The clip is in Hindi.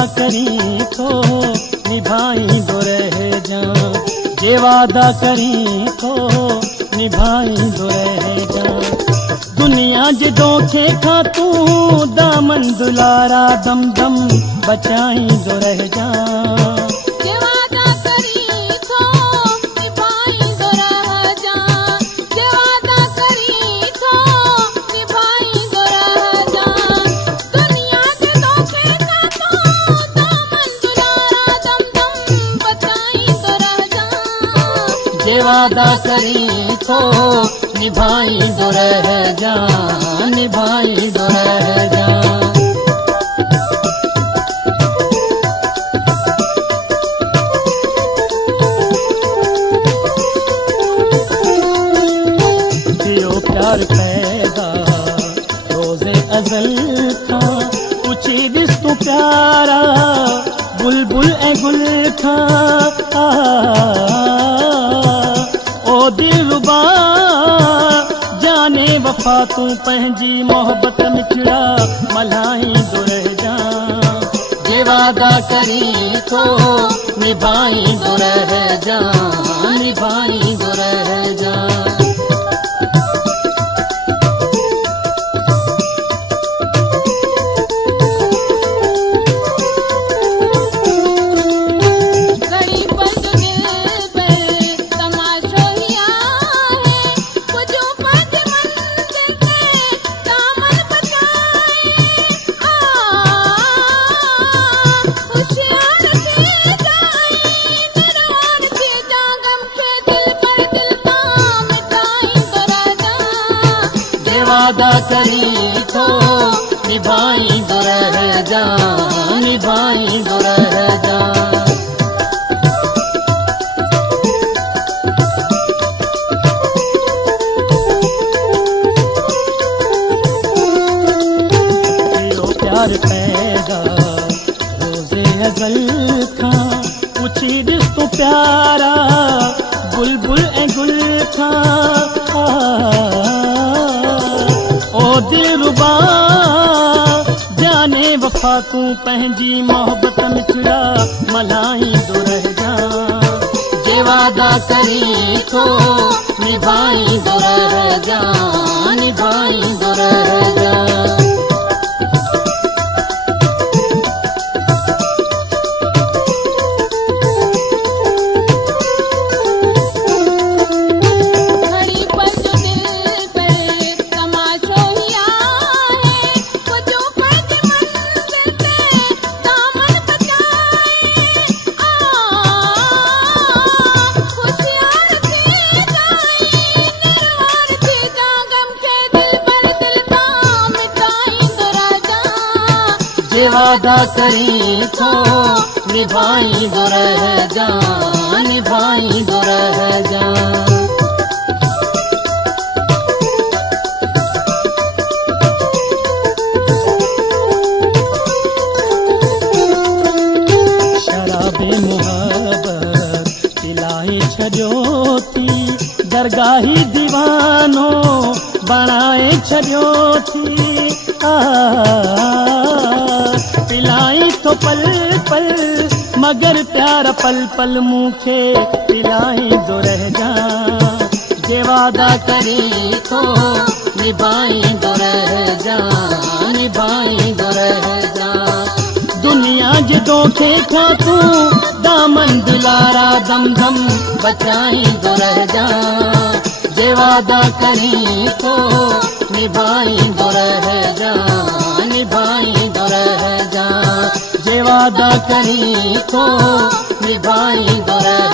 वादा करी तो निभाई दो रह जा, जे वादा करी तो निभाई दो रह जा। दुनिया जे धोखे खां तू दामन दुलारा दम दम बचाई दो रह जा। जे वादा करी तो निभाई दो रह जा, जे वादा करी तो निभाई दो रह जा। दुनिया जे धोखे खां तू दामन दुलारा दम दम बचाई दो रह जा। जे वादा करी तो निभाई दो रह जा, निभाई दो रह जा। दियो प्यार पैदा रोज़े अज़ल था, पूछी दिस तू प्यारा बुलबुल ए गुल था। ओ दिलरुबा जाने वफा तू पंहिंजी मोहब्बत मिठड़ा मल्हाई दो रह जा। जे वादा करी तो निभाई दो रह जा, निभाई दो रह जा। वादा करी तो निभाई दो रह जा, निभाई दो रह जा। दियो प्यार पैदा रोज़े अज़ल था, पूछी दिस तू प्यारा बुलबुल ए गुल था। ओ दिलरुबा जाने वफा तू पंहिंजी मोहब्बत मिठड़ा मल्हाई दो रह जा। जे वादा करी तो निभाई दो रह जा, निभाई दो रह जा। जे वादा करी तो निभाई दो रह जा, निभाई दो रह जा। शराबे मुहब्बत पिलाई छॾियो थी, दरगाही दीवानो बणाए छॾियो थी। पिलाई तो पल पल मगर प्यार पल पल मूंखे पिलाई दो रह जा। जे वादा करी तो निभाई दो रह जा, निभाई दो रह जा। दुनिया जे धोखे खां तू दामन दुलारा दम दम बचाई दो रह जा। जे वादा करी तो निभाई दो रह जा, निभाई दो रह जा। जे वादा करी तो निभाई दो रह